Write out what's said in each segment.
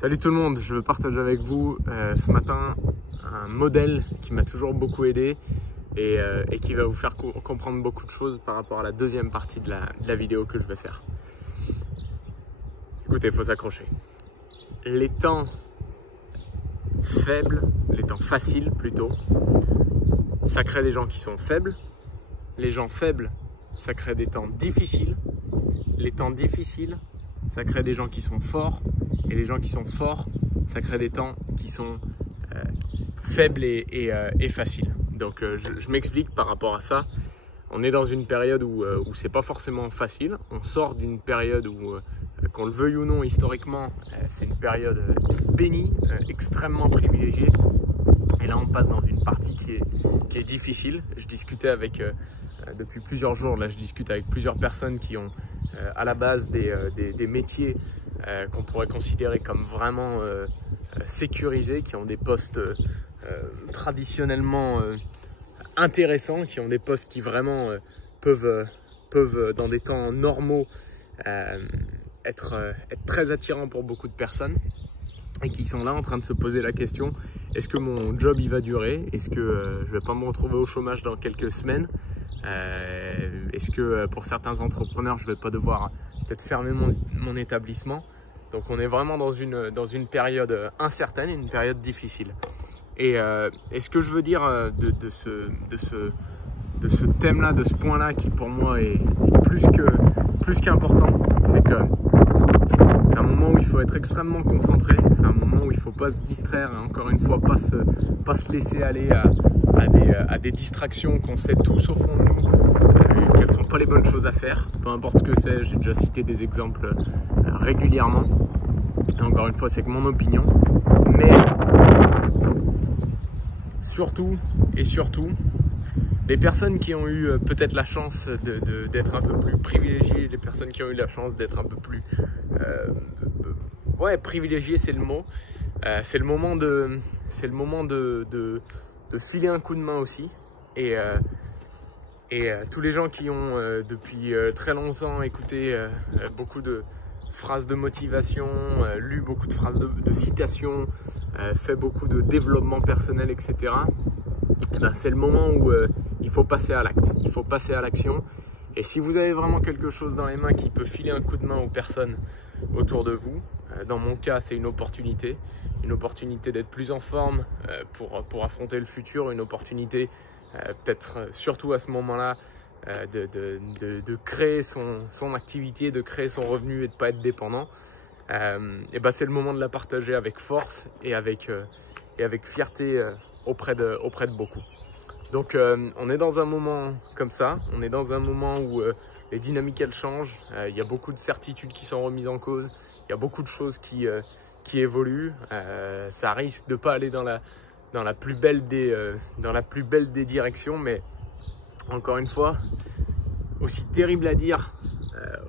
Salut tout le monde, je veux partager avec vous ce matin un modèle qui m'a toujours beaucoup aidé et qui va vous faire comprendre beaucoup de choses par rapport à la deuxième partie de la vidéo que je vais faire. Écoutez, il faut s'accrocher. Les temps faibles, les temps faciles plutôt, ça crée des gens qui sont faibles. Les gens faibles, ça crée des temps difficiles. Les temps difficiles, ça crée des gens qui sont forts. Et les gens qui sont forts, ça crée des temps qui sont faibles et faciles. Donc je m'explique par rapport à ça. On est dans une période où c'est pas forcément facile. On sort d'une période où, qu'on le veuille ou non historiquement, c'est une période bénie, extrêmement privilégiée. Et là on passe dans une partie qui est difficile. Je discutais avec, depuis plusieurs jours, là je discute avec plusieurs personnes qui ont à la base des métiers qu'on pourrait considérer comme vraiment sécurisés, qui ont des postes traditionnellement intéressants, qui ont des postes qui vraiment peuvent dans des temps normaux être très attirants pour beaucoup de personnes, et qui sont là en train de se poser la question: est-ce que mon job il va durer? Est-ce que je vais pas me retrouver au chômage dans quelques semaines? Est-ce que pour certains entrepreneurs je vais pas devoir peut-être fermer mon établissement? Donc on est vraiment dans une période incertaine, une période difficile. Et ce que je veux dire de ce thème-là, de ce point-là, qui pour moi est plus qu'important, c'est que c'est un moment où il faut être extrêmement concentré, c'est un moment où il ne faut pas se distraire, et encore une fois pas se laisser aller à des distractions qu'on sait tous au fond de nous, qu'elles ne sont pas les bonnes choses à faire, peu importe ce que c'est. J'ai déjà cité des exemples régulièrement, et encore une fois c'est que mon opinion, mais surtout les personnes qui ont eu peut-être la chance d'être un peu plus privilégiées, les personnes qui ont eu la chance d'être un peu plus privilégiées, c'est le mot. C'est le moment de filer un coup de main aussi. Et tous les gens qui ont depuis très longtemps écouté beaucoup de phrases de motivation, lu beaucoup de phrases de citations, fait beaucoup de développement personnel, etc. Et ben, c'est le moment où il faut passer à l'acte, il faut passer à l'action. Et si vous avez vraiment quelque chose dans les mains qui peut filer un coup de main aux personnes autour de vous, dans mon cas c'est une opportunité d'être plus en forme pour affronter le futur, une opportunité peut-être surtout à ce moment-là de créer son activité, de créer son revenu et de ne pas être dépendant, et ben c'est le moment de la partager avec force et avec fierté auprès de beaucoup. Donc on est dans un moment comme ça, on est dans un moment où les dynamiques elles changent, il y a beaucoup de certitudes qui sont remises en cause, il y a beaucoup de choses qui évoluent, ça risque de pas aller dans la plus belle des directions, mais encore une fois, aussi terrible à dire,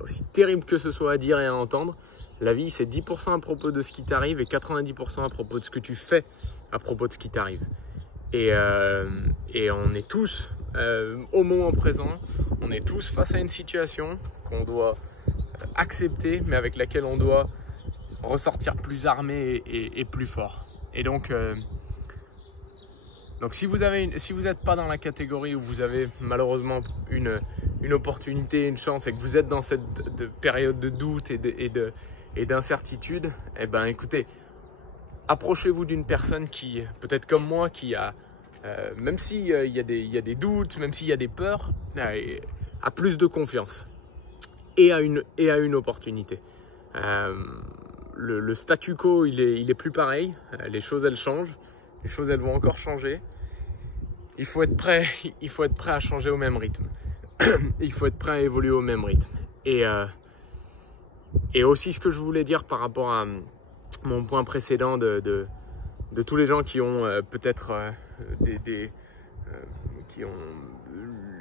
aussi terrible que ce soit à dire et à entendre, la vie c'est 10% à propos de ce qui t'arrive et 90% à propos de ce que tu fais à propos de ce qui t'arrive. Et on est tous au moment présent, on est tous face à une situation qu'on doit accepter, mais avec laquelle on doit ressortir plus armé et plus fort. Et donc si vous n'êtes pas dans la catégorie où vous avez malheureusement une opportunité, une chance, et que vous êtes dans cette période de doute et d'incertitude, eh ben écoutez, approchez-vous d'une personne qui, peut-être comme moi, qui a, même s'il y a des doutes, même s'il y a des peurs, a plus de confiance et a une opportunité. Le statu quo, il est plus pareil, les choses elles changent, les choses elles vont encore changer. Il faut être prêt à changer au même rythme. Il faut être prêt à évoluer au même rythme. Et aussi ce que je voulais dire par rapport à mon point précédent de tous les gens qui ont peut-être qui ont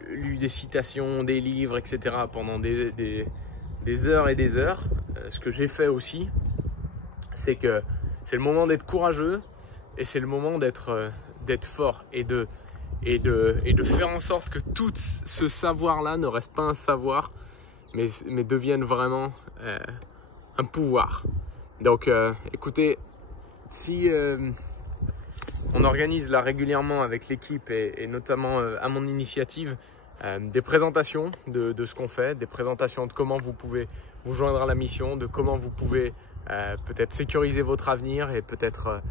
lu des citations, des livres, etc. pendant des heures et des heures. Ce que j'ai fait aussi, c'est que c'est le moment d'être courageux et c'est le moment d'être fort et de faire en sorte que tout ce savoir-là ne reste pas un savoir, mais devienne vraiment un pouvoir. Donc écoutez, si on organise là régulièrement avec l'équipe et notamment à mon initiative des présentations de ce qu'on fait, des présentations de comment vous pouvez vous joindre à la mission, de comment vous pouvez peut-être sécuriser votre avenir et peut-être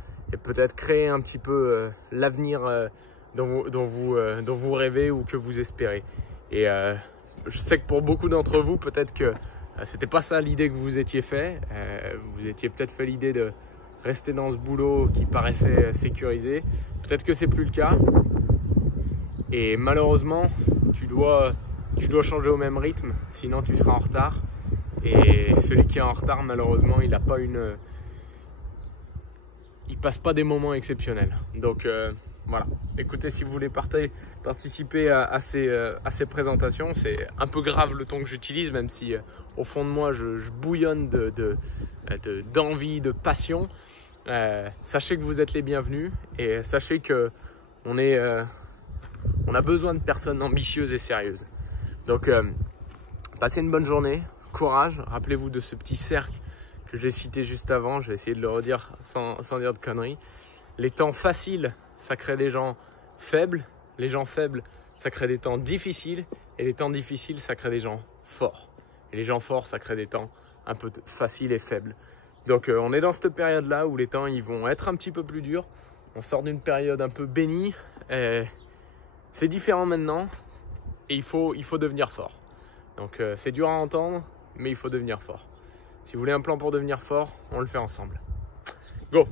créer un petit peu l'avenir dont vous rêvez ou que vous espérez. Et je sais que pour beaucoup d'entre vous, peut-être que c'était pas ça l'idée que vous étiez fait. Vous étiez peut-être fait l'idée de rester dans ce boulot qui paraissait sécurisé. Peut-être que c'est plus le cas. Et malheureusement, tu dois changer au même rythme, sinon tu seras en retard. Et celui qui est en retard, malheureusement, il passe pas des moments exceptionnels. Donc voilà. Écoutez, si vous voulez participer à ces présentations, c'est un peu grave le ton que j'utilise, même si au fond de moi, je bouillonne d'envie, de passion. Sachez que vous êtes les bienvenus et sachez que on a besoin de personnes ambitieuses et sérieuses. Donc, passez une bonne journée, courage. Rappelez-vous de ce petit cercle que j'ai cité juste avant. Je vais essayer de le redire sans dire de conneries. Les temps faciles, ça crée des gens faibles. Les gens faibles, ça crée des temps difficiles. Et les temps difficiles, ça crée des gens forts. Et les gens forts, ça crée des temps un peu faciles et faibles. Donc, on est dans cette période-là où les temps ils vont être un petit peu plus durs. On sort d'une période un peu bénie. C'est différent maintenant et il faut devenir fort. Donc c'est dur à entendre, mais il faut devenir fort. Si vous voulez un plan pour devenir fort, on le fait ensemble. Go!